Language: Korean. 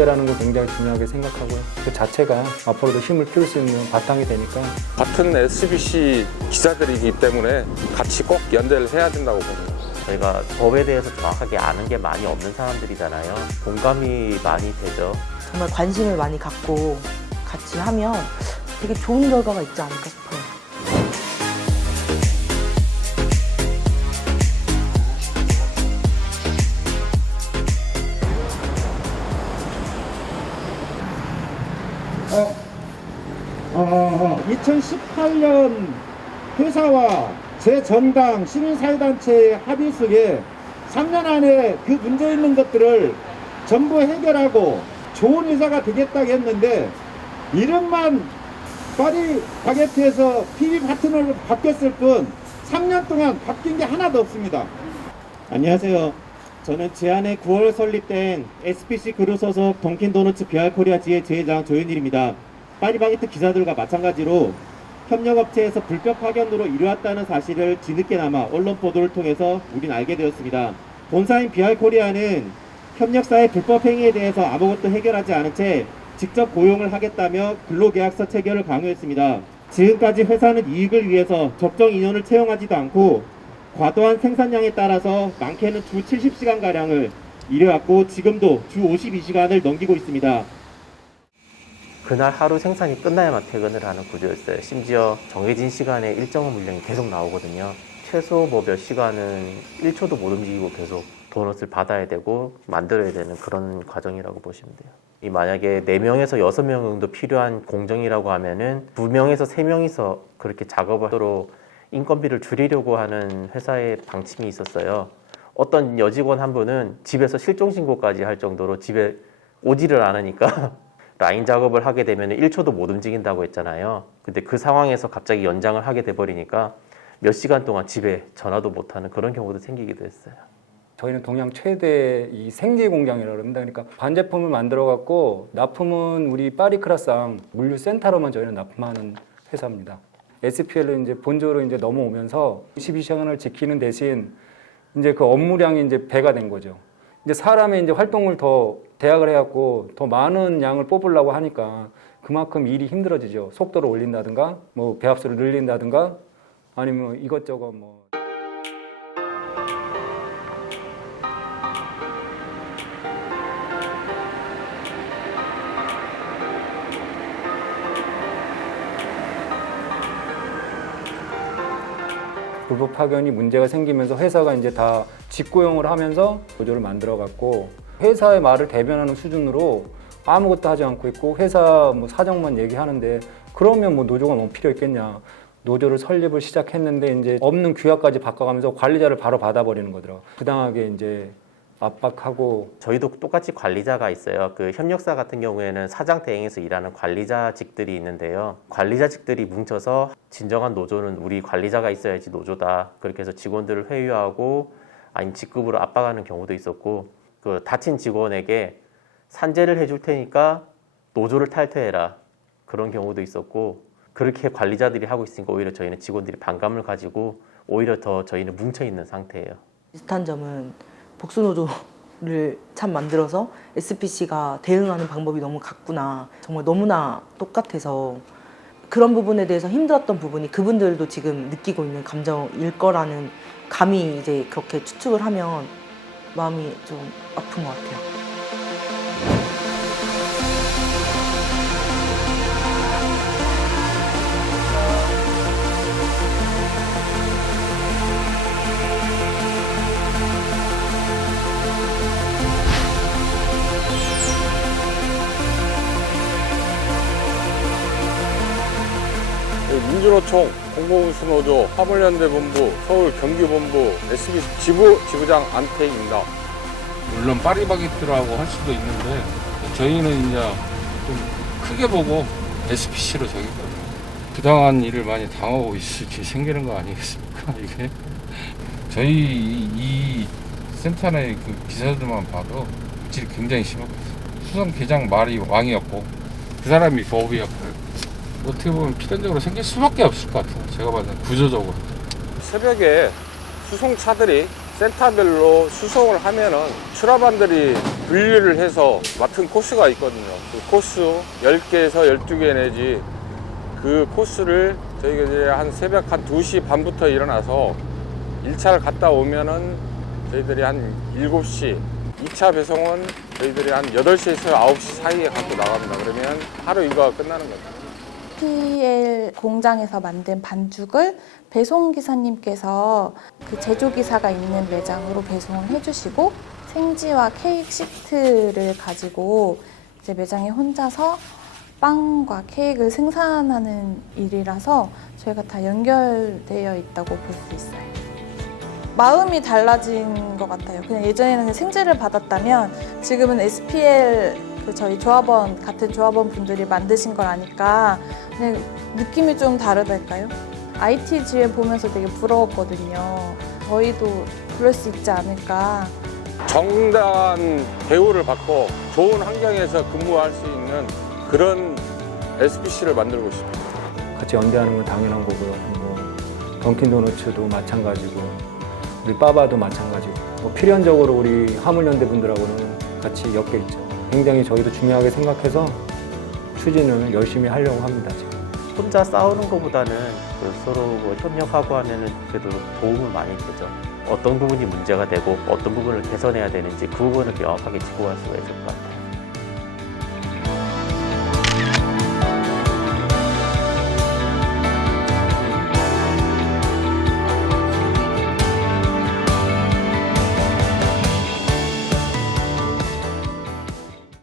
연대라는 걸 굉장히 중요하게 생각하고요. 그 자체가 앞으로도 힘을 키울 수 있는 바탕이 되니까. 같은 SBC 기자들이기 때문에 같이 꼭 연대를 해야 된다고 봅니다. 저희가 법에 대해서 정확하게 아는 게 많이 없는 사람들이잖아요. 공감이 많이 되죠. 정말 관심을 많이 갖고 같이 하면 되게 좋은 결과가 있지 않을까 싶어요. 어, 2018년 회사와 제 정당 시민사회단체의 합의 속에 3년 안에 그 문제 있는 것들을 전부 해결하고 좋은 회사가 되겠다고 했는데 이름만 파리 바게트에서 PB 파트너로 바뀌었을 뿐 3년 동안 바뀐 게 하나도 없습니다. 안녕하세요. 저는 지난해 9월 설립된 SPC 그룹 소속 던킨도너츠 비알코리아 지회 지회장 조현일입니다. 파리바게트 기자들과 마찬가지로 협력업체에서 불법 파견으로 이루어왔다는 사실을 뒤늦게나마 언론 보도를 통해서 우린 알게 되었습니다. 본사인 비알코리아는 협력사의 불법 행위에 대해서 아무것도 해결하지 않은 채 직접 고용을 하겠다며 근로계약서 체결을 강요했습니다. 지금까지 회사는 이익을 위해서 적정 인원을 채용하지도 않고 과도한 생산량에 따라서 많게는 주 70시간가량을 일해왔고 지금도 주 52시간을 넘기고 있습니다. 그날 하루 생산이 끝나야만 퇴근을 하는 구조였어요. 심지어 정해진 시간에 일정한 물량이 계속 나오거든요. 최소 뭐 몇 시간은 1초도 못 움직이고 계속 도넛을 받아야 되고 만들어야 되는 그런 과정이라고 보시면 돼요. 이 만약에 4명에서 6명 정도 필요한 공정이라고 하면은 2명에서 3명이서 그렇게 작업을 하도록 인건비를 줄이려고 하는 회사의 방침이 있었어요. 어떤 여직원 한 분은 집에서 실종 신고까지 할 정도로 집에 오지를 않으니까 라인 작업을 하게 되면 1초도 못 움직인다고 했잖아요. 근데 그 상황에서 갑자기 연장을 하게 돼버리니까 몇 시간 동안 집에 전화도 못하는 그런 경우도 생기기도 했어요. 저희는 동양 최대 이 생제 공장이라고 합니다. 그러니까 반제품을 만들어 갖고 납품은 우리 파리크라상 물류센터로만 저희는 납품하는 회사입니다. SPL은 이제 본조로 이제 넘어오면서 22시간을 지키는 대신 이제 그 업무량이 이제 배가 된 거죠. 이제 사람의 이제 활동을 더 대학을 해갖고 더 많은 양을 뽑으려고 하니까 그만큼 일이 힘들어지죠. 속도를 올린다든가, 뭐 배합수를 늘린다든가, 아니면 이것저것 뭐. 불법 파견이 문제가 생기면서 회사가 이제 다 직고용을 하면서 노조를 만들어 갖고 회사의 말을 대변하는 수준으로 아무것도 하지 않고 있고 회사 뭐 사정만 얘기하는데 그러면 뭐 노조가 너무 필요 있겠냐. 노조를 설립을 시작했는데 이제 없는 규약까지 바꿔가면서 관리자를 바로 받아버리는 거더라고요. 부당하게 이제 압박하고. 저희도 똑같이 관리자가 있어요. 그 협력사 같은 경우에는 사장 대행에서 일하는 관리자직들이 있는데요. 관리자직들이 뭉쳐서 진정한 노조는 우리 관리자가 있어야지 노조다. 그렇게 해서 직원들을 회유하고 아니면 직급으로 압박하는 경우도 있었고, 그 다친 직원에게 산재를 해줄 테니까 노조를 탈퇴해라. 그런 경우도 있었고, 그렇게 관리자들이 하고 있으니까 오히려 저희는 직원들이 반감을 가지고 오히려 더 저희는 뭉쳐있는 상태예요. 비슷한 점은 복수노조를 참 만들어서 SPC가 대응하는 방법이 너무 같구나. 정말 너무나 똑같아서 그런 부분에 대해서 힘들었던 부분이 그분들도 지금 느끼고 있는 감정일 거라는 감이 이제 그렇게 추측을 하면 마음이 좀 아픈 것 같아요. 민주노총, 공공운수노조, 화물연대본부, 서울경기본부, SBC 지부장 안태희입니다. 물론 파리바게트라고 할 수도 있는데 저희는 이제 좀 크게 보고 SPC로 정했거든요. 부당한 일을 많이 당하고 있을지 생기는 거 아니겠습니까? 이게 저희 이 센터 내 그 기사들만 봐도 질이 굉장히 심하고 수석 계장 말이 왕이었고 그 사람이 법이었고 어떻게 보면 필연적으로 생길 수밖에 없을 것 같아요. 제가 봐도 구조적으로. 새벽에 수송차들이 센터별로 수송을 하면은 출하반들이 분류를 해서 맡은 코스가 있거든요. 그 코스 10개에서 12개 내지 그 코스를 저희가 이제 한 새벽 한 2시 반부터 일어나서 1차를 갔다 오면은 저희들이 한 7시, 2차 배송은 저희들이 한 8시에서 9시 사이에 갖고 나갑니다. 그러면 하루 일과가 끝나는 거죠. PL 공장에서 만든 반죽을 배송기사님께서 그 제조기사가 있는 매장으로 배송을 해주시고 생지와 케이크 시트를 가지고 이제 매장에 혼자서 빵과 케이크를 생산하는 일이라서 저희가 다 연결되어 있다고 볼 수 있어요. 마음이 달라진 것 같아요. 그냥 예전에는 그냥 생지를 받았다면 지금은 SPL 그 저희 조합원 같은 조합원 분들이 만드신 걸 아니까 그냥 느낌이 좀 다르달까요? IT 지회 보면서 되게 부러웠거든요. 저희도 그럴 수 있지 않을까. 정당한 대우를 받고 좋은 환경에서 근무할 수 있는 그런 SPC를 만들고 싶어요. 같이 연대하는 건 당연한 거고요. 뭐 던킨도너츠도 마찬가지고 우리 빠바도 마찬가지고 뭐 필연적으로 우리 화물연대 분들하고는 같이 엮여 있죠. 굉장히 저희도 중요하게 생각해서 추진을 열심히 하려고 합니다. 지금. 혼자 싸우는 것보다는 서로 뭐 협력하고 하면은 그래도 도움은 많이 되죠. 어떤 부분이 문제가 되고 어떤 부분을 개선해야 되는지 그 부분을 명확하게 짚고 갈 수가 있을 것 같아요.